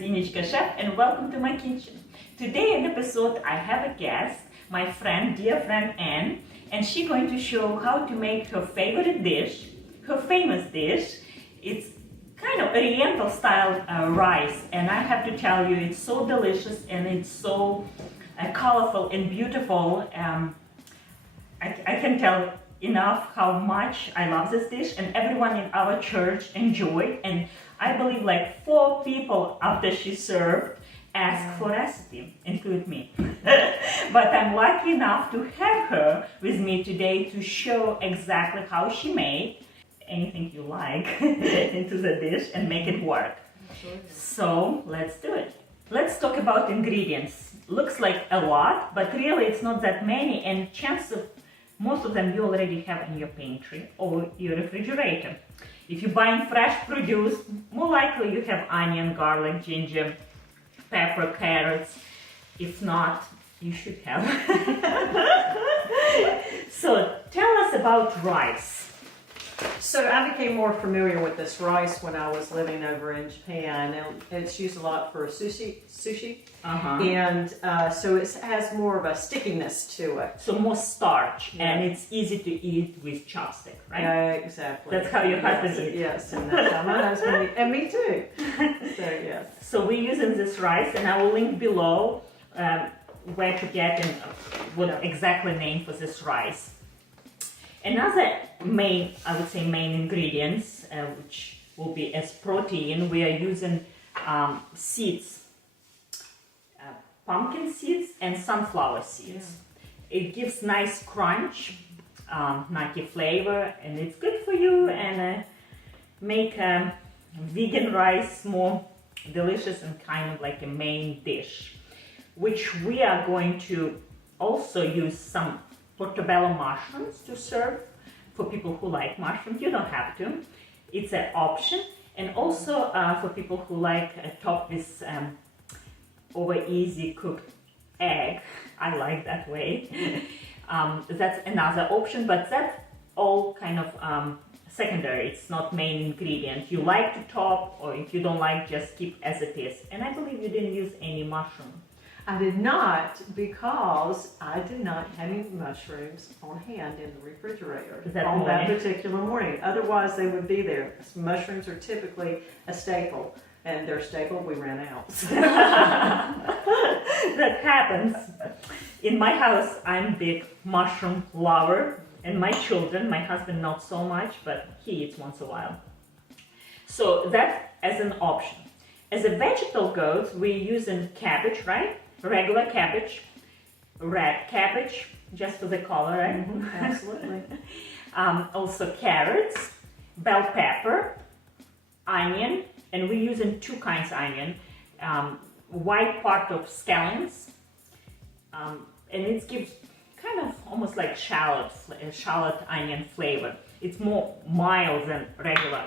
is Inichka Chef and welcome to my kitchen. Today in the episode I have a guest, my friend, dear friend Anne, and she's going to show how to make her favorite dish, her famous dish. It's kind of Oriental style rice, and I have to tell you it's so delicious and it's so colorful and beautiful. I can tell enough how much I love this dish, and everyone in our church enjoyed, and I believe like 4 people after she served asked for recipe, include me. But I'm lucky enough to have her with me today to show exactly how she made anything you like into the dish and make it work. So let's do it. Let's talk about ingredients. Looks like a lot, but really it's not that many, and chances of most of them you already have in your pantry or your refrigerator. If you're buying fresh produce, more likely you have onion, garlic, ginger, pepper, carrots. If not, you should have. So tell us about rice. So I became more familiar with this rice when I was living over in Japan, and it's used a lot for sushi, and so it has more of a stickiness to it. So more starch, and it's easy to eat with chopstick, right? Yeah, exactly. That's how your husband eats. Yes, and that's how my husband eats, and me too. So yes. So we're using this rice, and I will link below where to get and what exactly name for this rice. Another main ingredients, which will be as protein, we are using seeds, pumpkin seeds and sunflower seeds. It gives nice crunch, nutty flavor, and it's good for you, and make vegan rice more delicious and kind of like a main dish, which we are going to also use some portobello mushrooms to serve for people who like mushrooms. You don't have to. It's an option. And also for people who like top with over easy cooked egg. I like that way. That's another option, but that's all kind of secondary. It's not main ingredient. You like to top, or if you don't like, just keep as it is. And I believe you didn't use any mushroom. I did not, because I did not have any mushrooms on hand in the refrigerator on that particular morning. Otherwise, they would be there. Mushrooms are typically a staple, and their staple, we ran out. That happens. In my house, I'm a big mushroom lover, and my children, my husband not so much, but he eats once a while. So that's as an option. As a vegetable goes, we're using cabbage, right? Regular cabbage, red cabbage, just for the color, right? Absolutely. Also carrots, bell pepper, onion, and we're using 2 kinds of onion. White part of scallions, and it gives kind of almost like shallot onion flavor. It's more mild than regular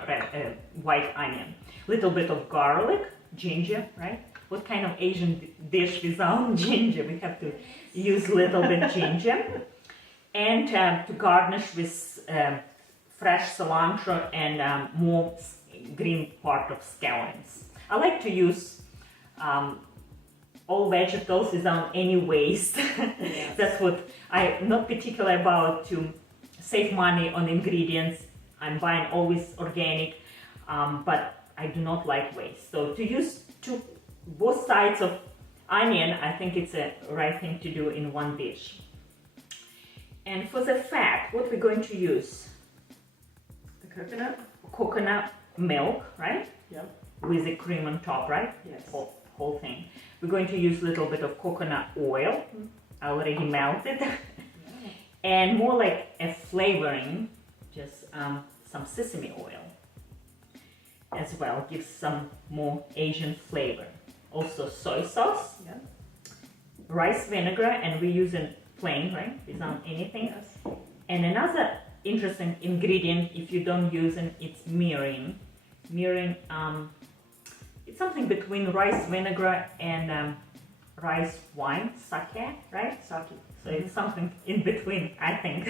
white onion. Little bit of garlic, ginger, right? What kind of Asian dish without ginger? We have to use little bit ginger. And to garnish with fresh cilantro and more green part of scallions. I like to use all vegetables without any waste. Yes. That's what I'm not particular about, to save money on ingredients. I'm buying always organic, but I do not like waste. So to use both sides of onion, I think it's a right thing to do in one dish. And for the fat, what we're going to use? The coconut? Coconut milk, right? Yep. With the cream on top, right? Yes. Whole thing. We're going to use a little bit of coconut oil. I already melted. And more like a flavoring, just some sesame oil as well. Gives some more Asian flavor. Also soy sauce, rice vinegar, and we're using plain, right? Without anything. Yes. And another interesting ingredient, if you don't use it, it's mirin. Mirin, it's something between rice vinegar and rice wine, sake, right? Sake. So it's something in between, I think.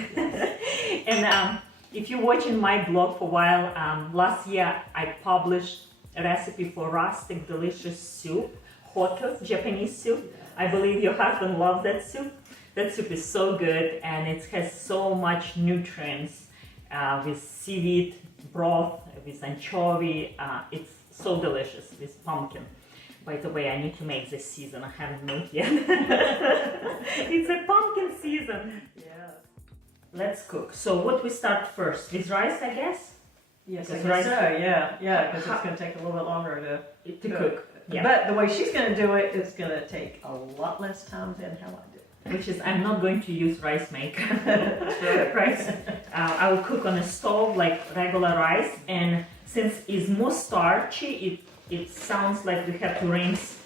And if you're watching my blog for a while, last year I published recipe for rustic delicious soup, hot Japanese soup. I believe your husband loves that soup. That soup is so good and it has so much nutrients with seaweed broth, with anchovy. It's so delicious with pumpkin. By the way, I need to make this season. I haven't made yet. It's a pumpkin season. Yeah. Let's cook. So what we start first? With rice, I guess? Yes, I Because guess rice- so. Yeah, because it's going to take a little bit longer To cook. Yeah. But the way she's going to do it is going to take a lot less time than how I do it. Which is, I'm not going to use rice maker. Right. Rice. I will cook on a stove like regular rice, and since it's more starchy, it sounds like we have to rinse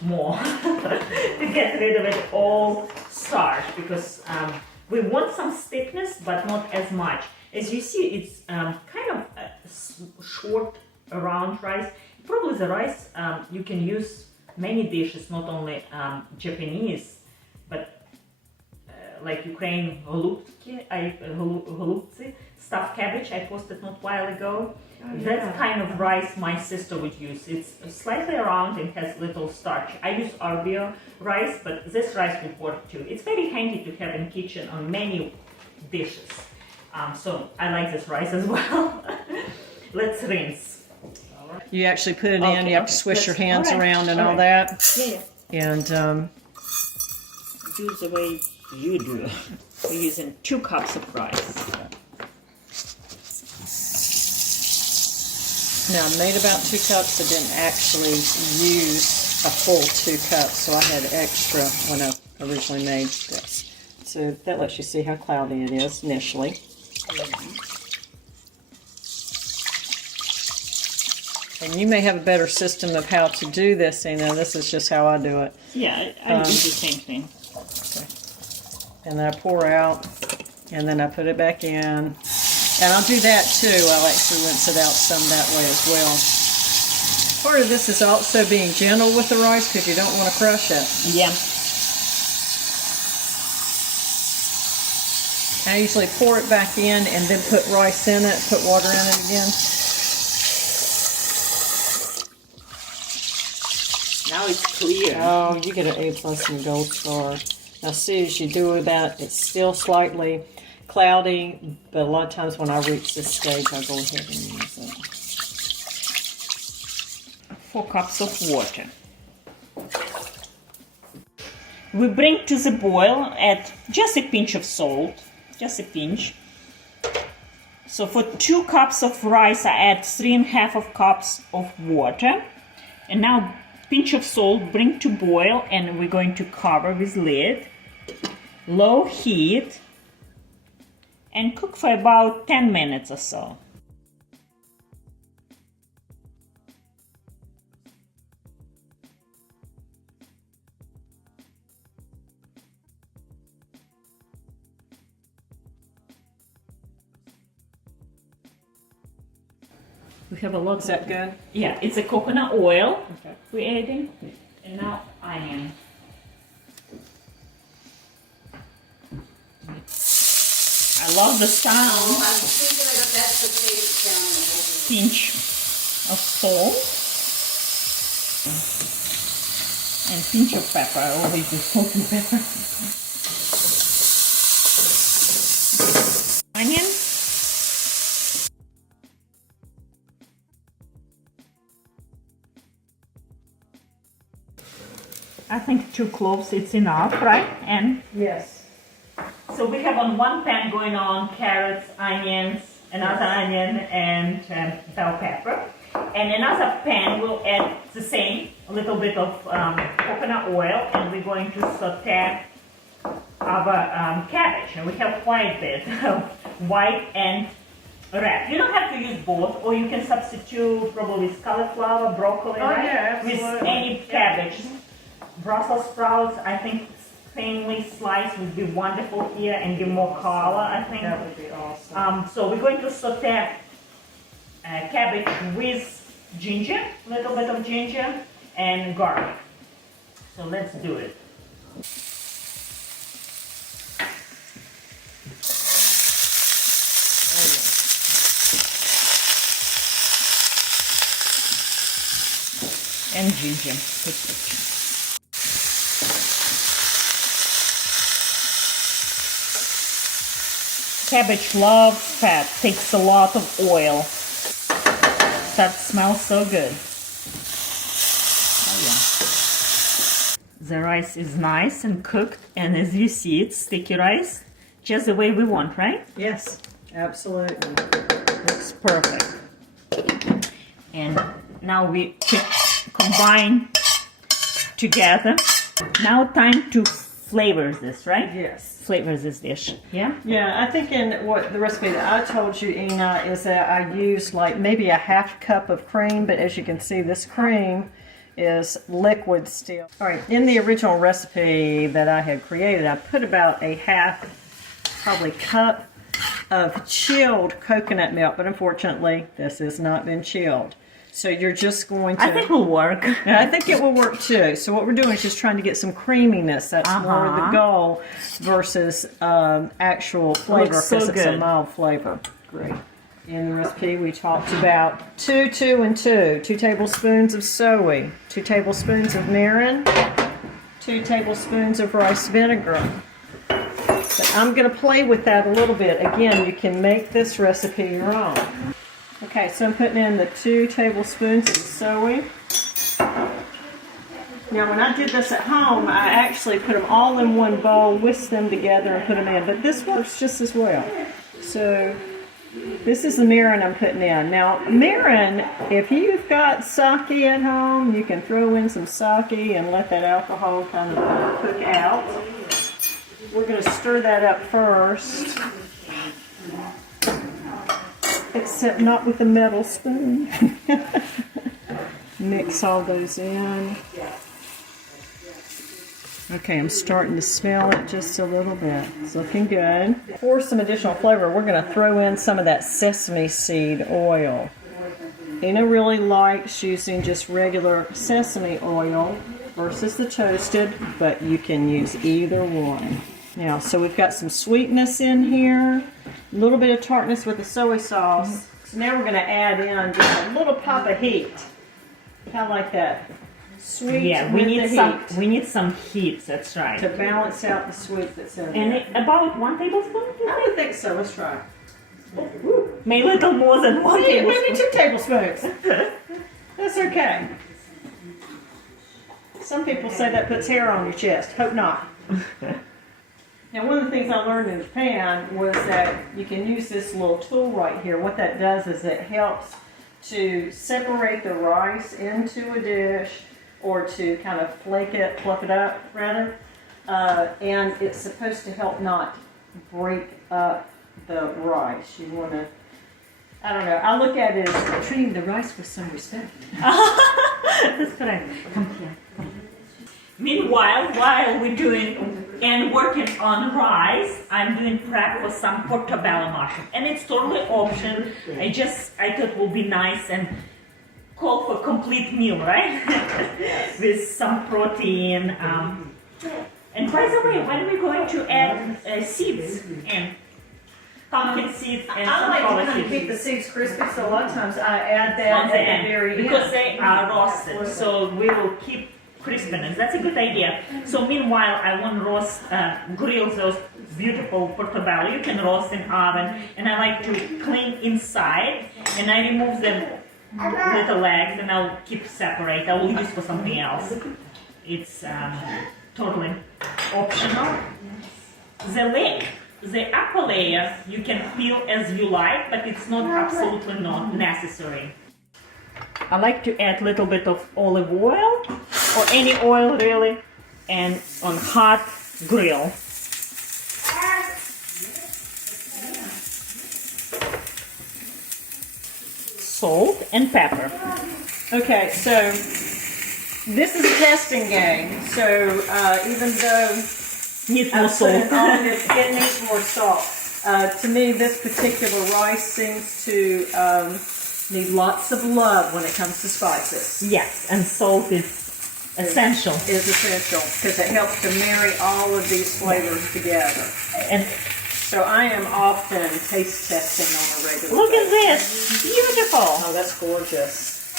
more to get rid of it all starch, because we want some thickness but not as much. As you see, it's kind of a short round rice. Probably the rice you can use many dishes, not only Japanese, but like Ukraine голубцы, stuffed cabbage I posted not a while ago. That's kind of rice my sister would use. It's slightly round and has little starch. I use arbio rice, but this rice would work too. It's very handy to have in kitchen on many dishes. So I like this rice as well. Let's rinse. You actually put it in, you have to swish your hands around and all that. Yeah. And Do the way you do. We're using 2 cups of rice. now I made about 2 cups. I didn't actually use a full 2 cups, so I had extra when I originally made this. So that lets you see how cloudy it is initially. And you may have a better system of how to do this, this is just how I do it. Yeah, I do the same thing. And then I pour out, and then I put it back in. And I'll do that too. I'll actually rinse it out some that way as well. Part of this is also being gentle with the rice because you don't want to crush it. Yeah. I usually pour it back in and then put rice in it, put water in it again. Now it's clear. Oh, you get an A+ and a gold star. Now see, as you do that, it's still slightly cloudy, but a lot of times when I reach this stage, I'll go ahead and use it. 4 cups of water. We bring to the boil, add just a pinch of salt, just a pinch. So for 2 cups of rice, I add 3½ of cups of water. And now pinch of salt, bring to boil, and we're going to cover with lid. Low heat. And cook for about 10 minutes or so. We have a lot. Is that good? Yeah, it's a coconut oil Okay. we're adding. And now onion. I love the sound. I'm thinking that that's the favorite sound in the whole world. Pinch of salt. And pinch of pepper. I always do salt and pepper. Onion. I think 2 cloves it's enough, right? And Yes. so we have on one pan going on carrots, onions, another onion, and bell pepper. And another pan we'll add the same, a little bit of coconut oil, and we're going to saute our cabbage. And we have quite a bit of white and red. You don't have to use both, or you can substitute probably with cauliflower, broccoli, right? Yeah, With absolutely. any cabbage. Brussels sprouts, I think thinly sliced would be wonderful here and give more color, I think. That would be awesome. So we're going to saute cabbage with ginger, a little bit of ginger, and garlic. So let's do it. and ginger. Cabbage loves fat, takes a lot of oil. That smells so good. Oh yeah. The rice is nice and cooked, and as you see, it's sticky rice, just the way we want, right? Yes, absolutely. Looks perfect. And now we combine together. Now time to flavor this, right? Yes. Flavor this dish. Yeah? Yeah, I think in what the recipe that I told you, Ina, is that I used like maybe a half cup of cream, but as you can see, this cream is liquid still. All right, in the original recipe that I had created, I put about a half, probably cup of chilled coconut milk, but unfortunately, this has not been chilled. So you're just going to... I think it will work. And I think it will work too. So what we're doing is just trying to get some creaminess. That's more the goal versus actual flavor, because so it's a good. mild flavor. Great. In the recipe, we talked about 2, 2, and 2. 2 tablespoons of soy, 2 tablespoons of mirin, 2 tablespoons of rice vinegar. But I'm going to play with that a little bit. Again, you can make this recipe your own. Okay, so I'm putting in the 2 tablespoons of soy. Now, when I did this at home, I actually put them all in one bowl, whisked them together, and put them in. But this works just as well. So, this is the mirin I'm putting in. Now, mirin, if you've got sake at home, you can throw in some sake and let that alcohol kind of cook out. We're going to stir that up first. Except not with a metal spoon. Mix all those in. Okay, I'm starting to smell it just a little bit. It's looking good. For some additional flavor, we're going to throw in some of that sesame seed oil. Ina really likes using just regular sesame oil versus the toasted, but you can use either one. Now, so we've got some sweetness in here, a little bit of tartness with the soy sauce. So now we're going to add in just a little pop of heat. Kind of like that. Sweet we need heat some heat, that's right. to balance out the sweet that's in And there. about 1 tablespoon? I would think so. Let's try. Maybe a little more than 1 tablespoon. Maybe 2 tablespoons. That's okay. Some people say that puts hair on your chest. Hope not. Now, one of the things I learned in Japan was that you can use this little tool right here. What that does is it helps to separate the rice into a dish, or to kind of fluff it up, rather. And it's supposed to help not break up the rice. You want to, I don't know, I look at it as treating the rice with some respect. That's correct. Come here. Meanwhile, while we're doing and working on rice, I'm doing prep for some portobello mushroom, and it's totally optional. I thought it would be nice and call for complete meal, right? With some protein. And by the way, when we're going to add seeds in, pumpkin seeds and I like sunflower to keep the seeds crispy, so a lot of times I add that on at the the end very end. because they are roasted, so we will keep crispiness. That's a good idea. So meanwhile, I want to roast, grill those beautiful portobello. You can roast in oven, and I like to clean inside, and I remove them little legs, and I'll keep separate. I will use for something else. It's totally optional. The upper layer you can peel as you like, but it's not absolutely not necessary. I like to add a little bit of olive oil, or any oil really, and on hot grill. Salt and pepper. Okay, so this is a testing game. So even though Needs I more was putting salt. on it needs more salt. To me, this particular rice seems to need lots of love when it comes to spices. Yes, and salt is essential. Is essential because it helps to marry all of these flavors together. And So I am often taste testing on a regular look at basis. this, beautiful. Oh, that's gorgeous.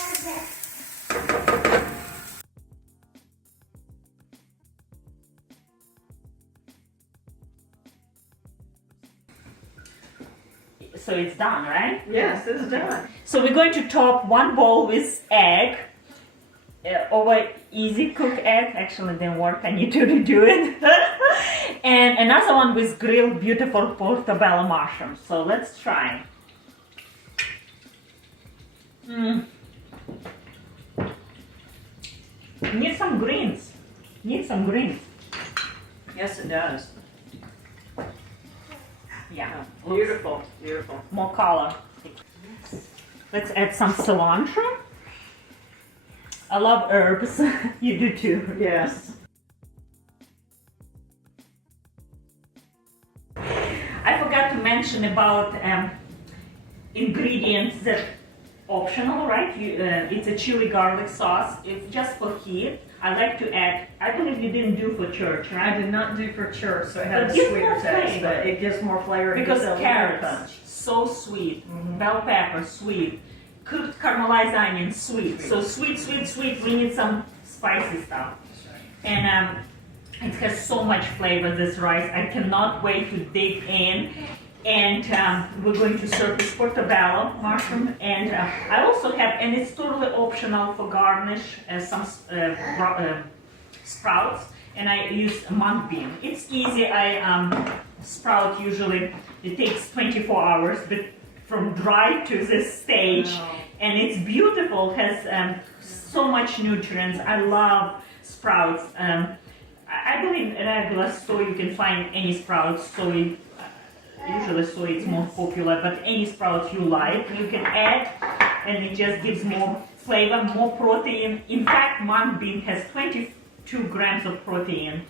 so it's done, right? Yes, it's done. So we're going to top one bowl with egg, over easy cook egg. Actually, it didn't work. I need to redo it. And another one with grilled beautiful portobello mushrooms. So let's try. Need some greens. Need some greens. Yes, it does. Yeah. Beautiful, beautiful. More color. Let's add some cilantro. I love herbs. You do too. Yes. I forgot to mention about ingredients that optional, right? It's a chili garlic sauce. It's just for heat. I like to add, I believe you didn't do for church, I right? did not do for church, so it had But a gives sweeter more taste, flavor. but it gives more flavor. It Because gives a little carrots, punch. so sweet. Bell pepper, sweet. Cooked caramelized onions, sweet. So sweet, sweet, sweet. We need some spicy stuff. And it has so much flavor, this rice. I cannot wait to dig in. And we're going to serve this portobello mushroom. And I also have, and it's totally optional for garnish, some sprouts. And I use mung bean. It's easy. I sprout usually, it takes 24 hours, but from dry to this stage. Wow. And it's beautiful, has so much nutrients. I love sprouts. I believe in regular store you can find any sprouts. Soy, usually soy is more popular, but any sprouts you like, you can add, and it just gives more flavor, more protein. In fact, mung bean has 22 grams of protein.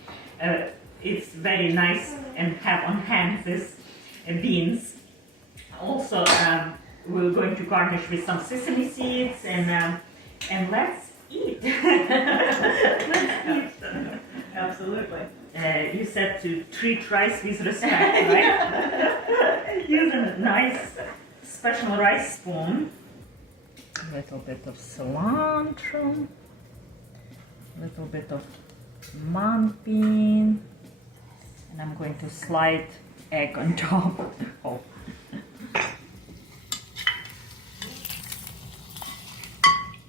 It's very nice and have on hand this beans. Also, we're going to garnish with some sesame seeds, and let's eat. Let's eat. Absolutely. You said to treat rice with respect, right? Use a nice special rice spoon. A little bit of cilantro. A little bit of mung bean. And I'm going to slide egg on top. Oh.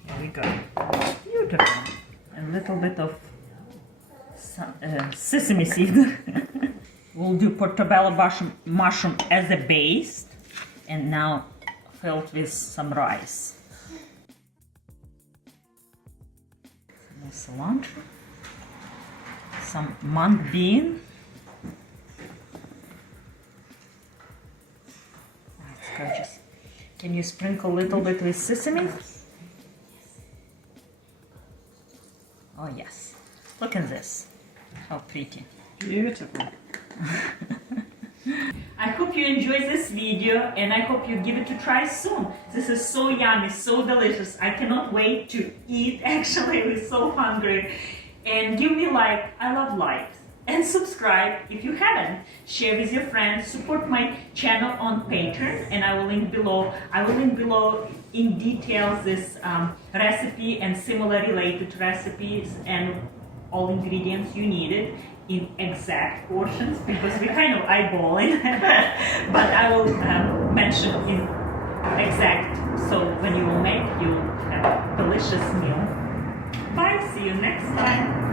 There we go. Beautiful. A little bit of sesame seed. We'll do portobello mushroom as a base, and now filled with some rice. Some more cilantro, some mung bean. That's gorgeous. Can you sprinkle a little bit with sesame? Oh yes, look at this. How pretty. Beautiful. I hope you enjoyed this video, and I hope you give it a try soon. This is so yummy, so delicious. I cannot wait to eat. Actually, we're so hungry. And give me a like. I love likes. And subscribe if you haven't. Share with your friends. Support my channel on Patreon, and I will link below. I will link below in details this recipe and similar related recipes and all ingredients you needed in exact portions, because we kind of eyeballing. But I will mention in exact, so when you will make, you'll have a delicious meal. Bye, see you next time.